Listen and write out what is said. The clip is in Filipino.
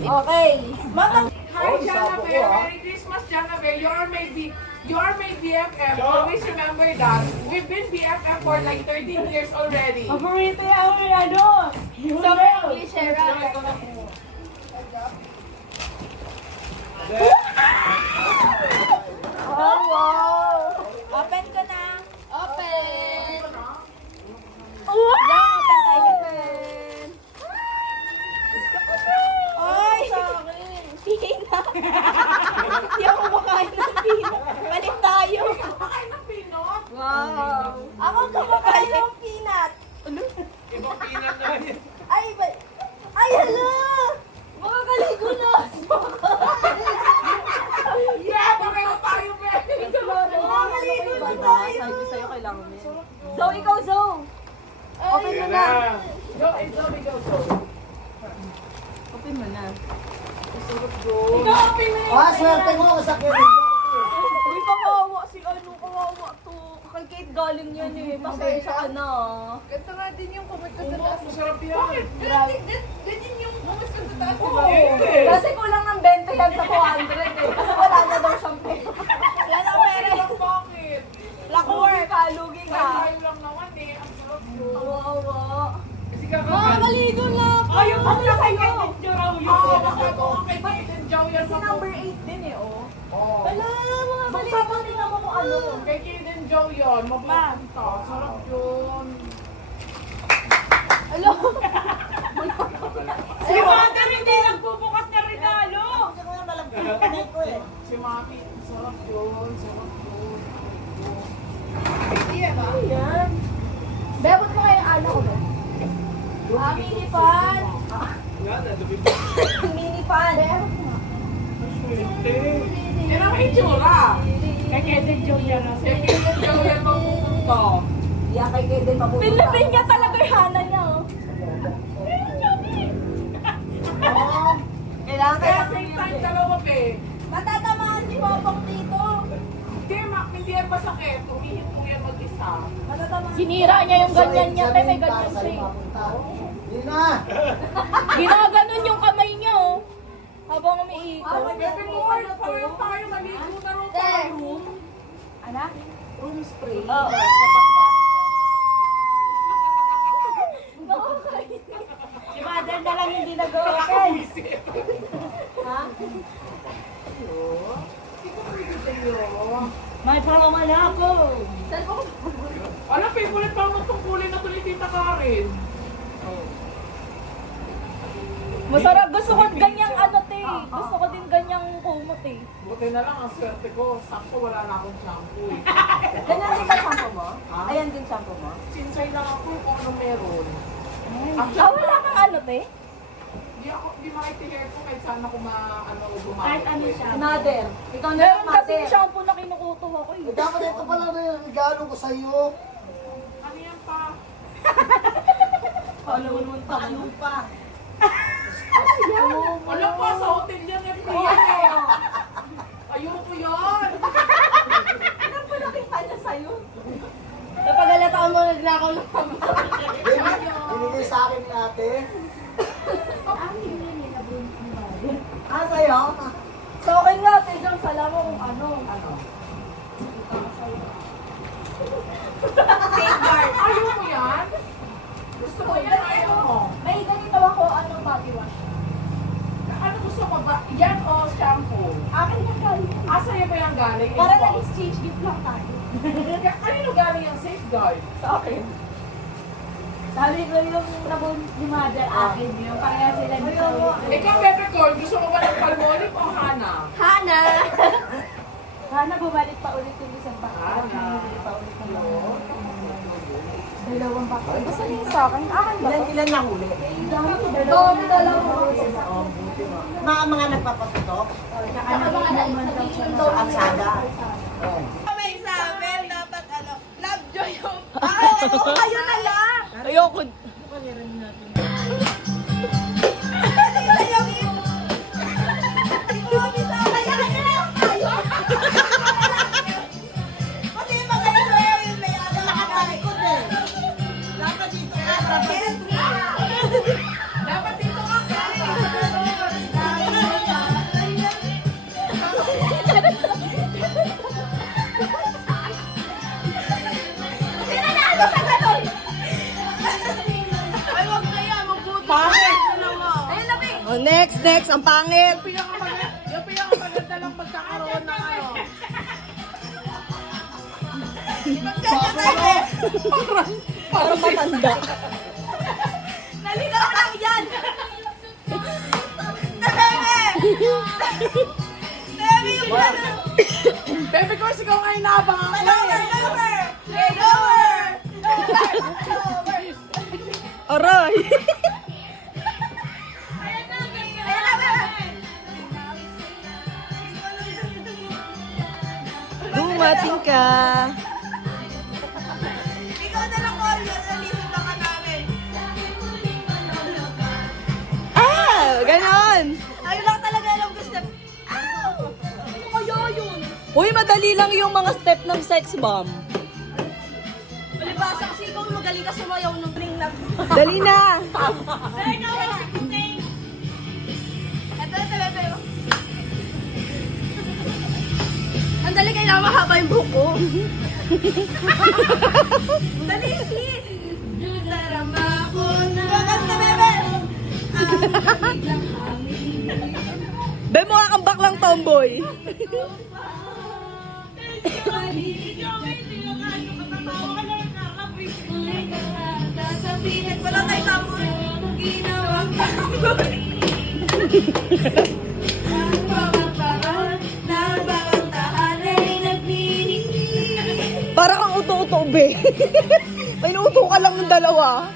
Okay. Mama, Hi, Janabel. Merry Christmas, Janabel. You are my BFF. Always remember that. We've been BFF for like 13 years already. paborito yung ano. So, English, Shera. Oh, wow. Open ko na. Open. Wow. Open tayo. Ay, sa akin. Pina. Hindi ako makain ng pina. Balik tayo. Kumakain ng pinot. Wow. Ako kumakain ng peanut. Ibang pinot na yun. Ay, ay, hala! Makakaligo na! Yeah, pareho tayo, Mary. Makakaligo na tayo! Sabi ko sa'yo, kailangan mo yan. Zoe, ikaw, Zoe! Open mo na. Go, go, go. Open mo na. Ikaw, open mo yun. Ah, swerte mo sa kaya. Uy, kawawa si ano, kawawa to. Kay Kate galing yan eh. Pasensya ka na. Ganito nga din yung kumot ko sa Oo, taas. masarap yan. Bakit? Ganyan yung kumot ko sa taas. Oo. Yes. Kasi kulang ng 20 yan sa 200 eh. Kasi wala na daw siyang pera. Wala na pera. Bakit? Lakuwer ka, lugi ka. Tayo lang naman eh. Ang sarap yun. Kawawa. Kasi kakakain. Makakaligo na po. Ay, yung Ano sa'yo? Oo, nakagawa kay Kitten Jow yan. Kasi number 8 din eh, oh. Oo. Wala, mga baligo din ako kung ano. Kay Kitten Jow yun. Mabupunta. Sarap yun. Ano? Si Mother hindi nagbubukas na regalo. Kasi ko yung malagpapinay ko eh. Si Mami, sarap yun. Sarap yun. Ayan. Bebot mo kayong ano ko ba? Mini fan. Mini fan. Bebot mo. Yan ang itsura. Kay Kitten Jow yan. Kay Kitten Jow yan mapupunta. Yeah, kay Keden mabuti. Pinlapin niya talaga yung hana niya, oh. Kailangan Kaya same time dalawa pe. matatamaan si Popong dito. Hindi, hindi yan masakit. Umihip mo yan mag-isa. Matatamaan. Sinira niya yung ganyan niya, te. May ganyan siya. eh. Hindi na. Ginaganon yung kamay niya, oh. Habang umiikot. Bebe mo, pareho tayo. Maligo na rin tayo. Ano? Room spray. Oo. Si Mother na lang hindi nag-open. Ha? May paramala ako. Alam, favorite pa mo itong kulay na ito ni Tita Karen. Masarap. Gusto ko ganyang ano, te. Gusto ko din ganyang kumot, eh. Buti na lang ang swerte ko. Sakto wala na akong shampoo eh. Ganyan din ba shampoo mo? Ha? Ayan din shampoo mo? Sinsay lang ako kung ano meron. Wala kang ano, te? Hindi makitihair ko kahit saan ako gumamit. Kahit ano siya. Mother. Ikaw na Meron lang, kasi Mother. Shampoo na kinukuto ako, eh. Dapat ito pala na yung regalo ko sa'yo. Ano yan pa? Paano pa? Alam pa, sa hotel yan yan eh. Ayoko yan. Ano pa nakita niya sa'yo? Napagalataan mo nagnakaw ng Binigay sa akin ni ate. Ah, sa'yo? Sa akin nga, te, Jom, sala mo kung ano. Safeguard. Ayoko yan. Gusto ko yan, ayaw mo. May ganito ako, ano, body wash. Ano gusto mo ba? Yan o shampoo? Akin na galing. Sa'yo ba yung galing? Para nag-exchange gift lang tayo. Kanino galing yung safeguard? Sa akin. Sabi ko yung nabun ni Mother, akin yun. Pareha sila dito. Ikaw, Bebe Cole, gusto mo ba ng palmolive o Hana? Hana! Hana, bumalik pa ulit yung isang baka. Hana. Bumalik pa ulit yung dalawang baka. Gusto niyo sa akin? Akin ba? Ilan na huli? Dami dalawang. Mga nagpapaputok? Tsaka nag-inuman daw siya Sa kalsada? May Isabel, dapat ano, love joy yung... Kayo na lang! Ayoko. Kasi yung mga Israel, yung may ano, Nakapalikod eh. Dapat dito ka. Dapat dito ka, Karen. Oh, next. Ang pangit. Yung pinakamaganda lang pagkakaroon ng ano. Para matanda. Naligaw lang yan! Bebe! Bebe, yung gano'n! Baby ko, ikaw nga inaabangan ko Lower! eh. Lower! Hey, lower! Aray. Ayan na, bebe! Dumating ka. Ikaw na lang, Oreo. Nalisod na ka namin. Ganon. Ayun lang talaga alam ko step. Ow! Ano kaya yun? Uy, madali lang yung mga step ng sex bomb. Palibasa kasi ikaw magaling ka sumayaw nung ring na. Dali na. Ito, bebe. Ang dali, kailangan mahaba yung buhok ko. Dali, please. Darama ko na. Maganda, bebe. Be, mukha kang baklang tomboy. Wala tayo tamboy. Ginawang tamboy. Ang bawang tahan, ng bawang tahan ay nagniningning. Para kang uto-uto, be. May inuuto ka lang ng dalawa.